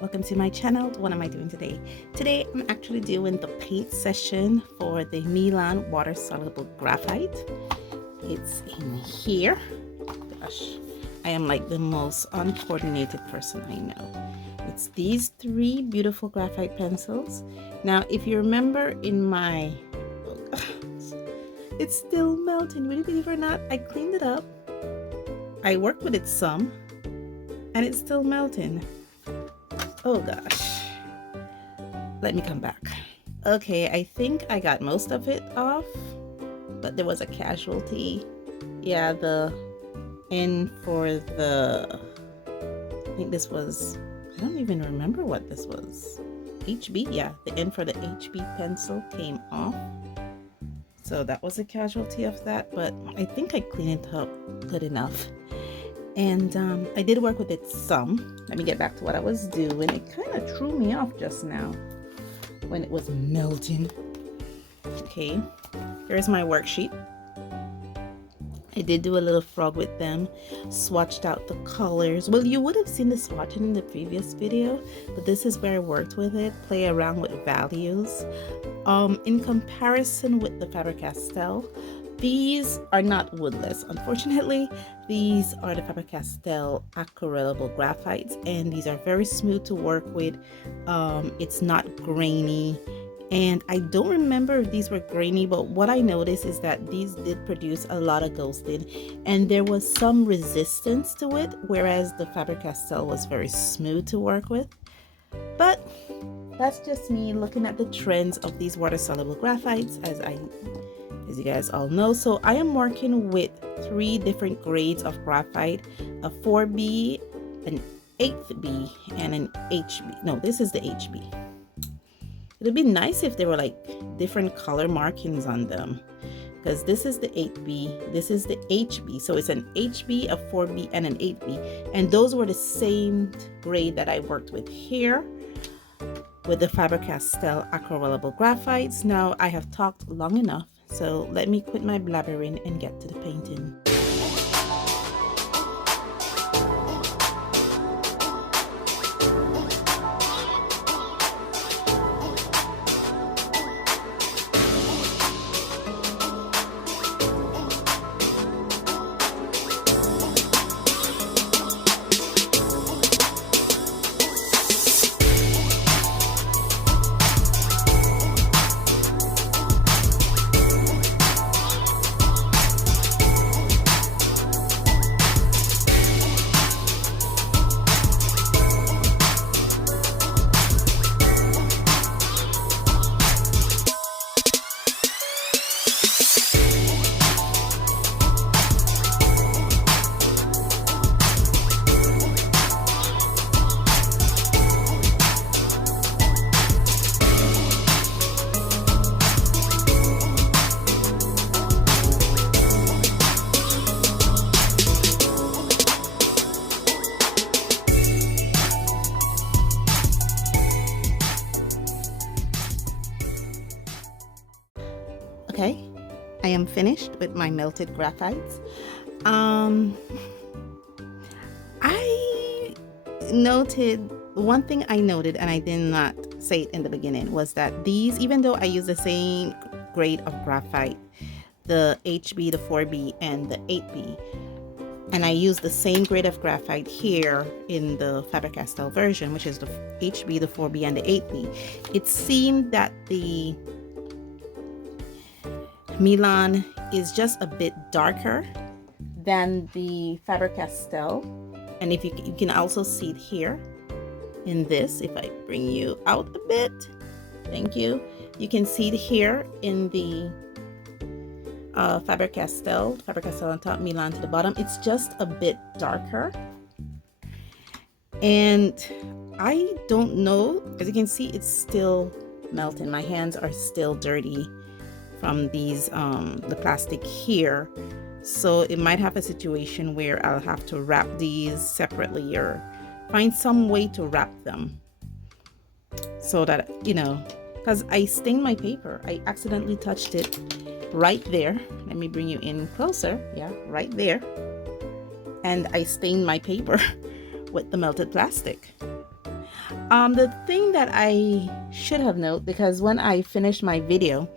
welcome to my channel. What am I doing today? Today I'm actually doing the paint session for the Milan water-soluble graphite. It's in here. Gosh, I am like the most uncoordinated person I know. It's these three beautiful graphite pencils. Now if you remember in my, oh gosh, it's still melting, would you believe it or not? I cleaned it up, I worked with it some, and it's still melting. Oh gosh, let me come back. Okay, I think I got most of it off, but there was a casualty. Yeah, the N for the, I think this was, I don't even remember what this was. HB, yeah, the N for the HB pencil came off. So that was a casualty of that, but I think I cleaned it up good enough. And I did work with it some. Let me get back to what I was doing. It kind of threw me off just now when it was melting. Okay, here's my worksheet. I did do a little frog with them, swatched out the colors. Well, you would have seen the swatching in the previous video, but this is where I worked with it, play around with values. In comparison with the Faber-Castell, these are not woodless. Unfortunately, these are the Faber-Castell aquarellable graphites, and these are very smooth to work with. It's not grainy, and I don't remember if these were grainy, but what I noticed is that these did produce a lot of ghosting, and there was some resistance to it, whereas the Faber-Castell was very smooth to work with. But that's just me looking at the trends of these water-soluble graphites, as you guys all know. So I am working with 3 different grades of graphite: a 4B, an 8B, and an HB. No, this is the HB. It would be nice if there were like different color markings on them, because this is the 8B, this is the HB. So it's an HB, a 4B, and an 8B. And those were the same grade that I worked with here with the Faber-Castell aquarellable graphites. Now I have talked long enough, so let me quit my blabbering and get to the painting. Okay, I am finished with my melted graphites. I noted, one thing I noted, and I did not say it in the beginning, was that these, even though I use the same grade of graphite, the HB, the 4B, and the 8B, and I use the same grade of graphite here in the Faber-Castell version, which is the HB, the 4B, and the 8B, it seemed that the Milan is just a bit darker than the Faber-Castell. And if you can also see it here in this, if I bring you out a bit, thank you, you can see it here in the Faber-Castell on top, Milan to the bottom. It's just a bit darker, and I don't know, as you can see, it's still melting. My hands are still dirty from these the plastic here, so it might have a situation where I'll have to wrap these separately or find some way to wrap them so that, you know, because I stained my paper. I accidentally touched it right there. Let me bring you in closer. Yeah, right there. And I stained my paper with the melted plastic. The thing that I should have noted, because when I finished my video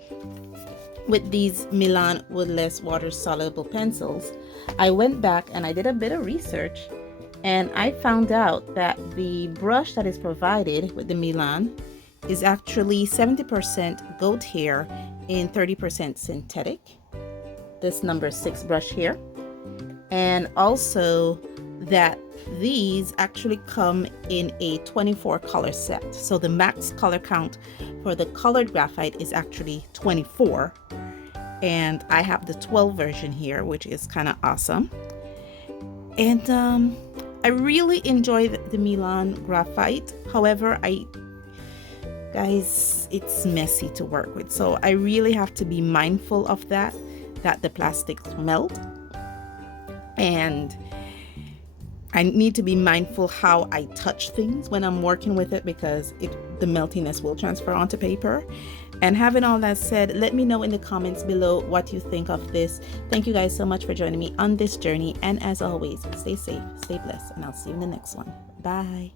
with these Milan Woodless water-soluble pencils, I went back and I did a bit of research, and I found out that the brush that is provided with the Milan is actually 70% goat hair and 30% synthetic. This number 6 brush here. And also that these actually come in a 24 color set. So the max color count for the colored graphite is actually 24. And I have the 12 version here, which is kind of awesome. And I really enjoy the Milan graphite. However, guys, it's messy to work with. So I really have to be mindful of that the plastics melt. And I need to be mindful how I touch things when I'm working with it, because the meltiness will transfer onto paper. And having all that said, let me know in the comments below what you think of this. Thank you guys so much for joining me on this journey. And as always, stay safe, stay blessed, and I'll see you in the next one. Bye.